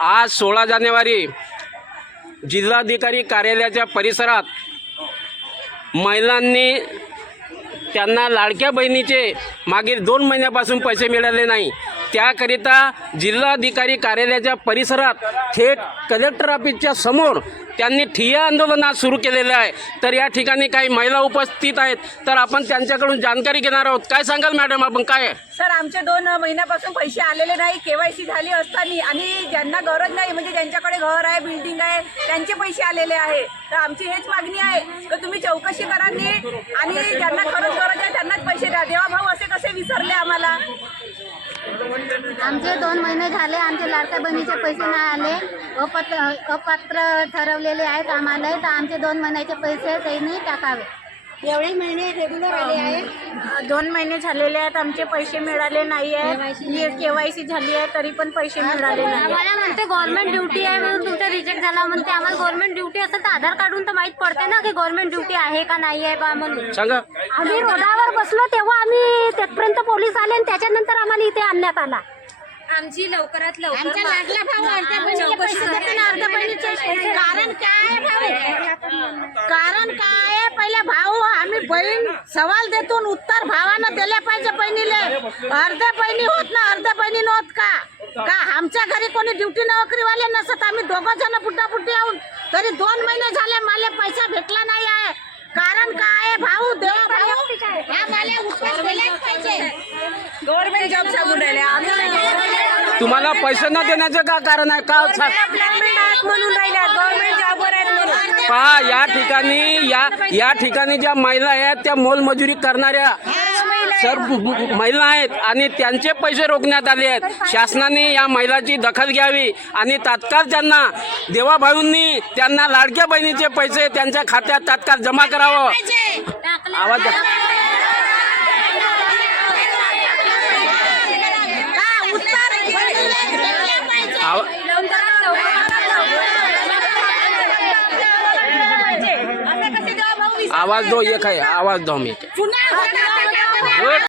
आज सोळा जानेवारी जिल्हाधिकारी कार्यालयाच्या परिसरात महिलांनी त्यांना लाडक्या बहिणीचे मागील दोन महिन्यापासून पैसे मिळाले नाही. त्याकरिता जिल्हाधिकारी कार्यालयाच्या परिसरात थेट कलेक्टर ऑफिसच्या समोर त्यांनी ठिय्या आंदोलन सुरू केलेलं आहे. तर या ठिकाणी काही महिला उपस्थित आहेत. तर आपण त्यांच्याकडून जानकारी घेणार आहोत. काय सांगाल मॅडम? आपण काय सर आमचे दोन महिन्यापासून पैसे आलेले नाही. केवायसी झाली असताना आणि ज्यांना गरज नाही म्हणजे ज्यांच्याकडे घर आहे बिल्डिंग आहे त्यांचे पैसे आलेले आहे. तर आमची हेच मागणी आहे की तुम्ही चौकशी करा आणि ज्यांना खरंच गरज आहे त्यांनाच पैसे द्या. देवा भाऊ असे कसे विसरले आम्हाला? आमचे दोन महिने झाले आमचे लाडक्या बहिणीचे पैसे नाही आले. अपत्र अपात्र ठरवलेले आहेत आम्हाला तर आमचे दोन महिन्याचे पैसे त्यांनी टाकावे. एवढे महिने रेग्युलर आले आहे दोन महिने झालेले आहेत. आमचे पैसे मिळाले नाही आहेत. केवायसी झाली आहे तरी पण पैसे मिळाले नाही आम्हाला म्हणते गव्हर्नमेंट ड्युटी आहे म्हणून तुमचं रिजेक्ट झाला. म्हणते आम्हाला गव्हर्नमेंट ड्युटी असेल तर आधार काढून तर माहीत पडते ना की गव्हर्नमेंट ड्युटी आहे का नाही आहे बा म्हणून. सांगा. आम्ही रोडावर बसलो तेव्हा आम्ही तिथपर्यंत पोलीस आले आणि त्याच्यानंतर आम्हाला इथे आणण्यात आला. आमची लवकरात लवकर आमच्या लागला भाऊ अर्ध्या बहिणीचे पैसे देते ना अर्ध्या बहिणीचे कारण काय आहे भाऊ कारण काय आहे पहिले भाऊ आम्ही बहीण सवाल देतून उत्तर भावानं दिले पाहिजे बहिणीले. अर्ध्या बहिणी होत ना अर्ध्या बहिणी होत का? का आमच्या घरी कोणी ड्युटी नोकरीवाले नसत? आम्ही दोघं जण पुट्टा पुट्टी आहोत. तरी दोन महिने झाले मला पैसा भेटला नाही आहे. कारण काय आहे भाऊ? देवा भाऊ गव्हर्नमेंट जॉब सांगून राहिले. आम्ही तुम्हाला पैसे न देण्याचं का कारण आहे? का म्हणून राहिल्या गव्हर्नमेंट जॉबवर आहेत म्हणून. पहा या ठिकाणी या या ठिकाणी ज्या महिला आहेत त्या मोलमजुरी करणाऱ्या सर महिला आहेत आणि त्यांचे पैसे रोखण्यात आले आहेत. शासनाने या महिलाची दखल घ्यावी आणि तात्काळ त्यांना देवाभाऊंनी त्यांना लाडक्या बहिणीचे पैसे त्यांच्या खात्यात तात्काळ जमा करावं. आवाज आवाज दो एक आहे आवाज दो मी पुन्हा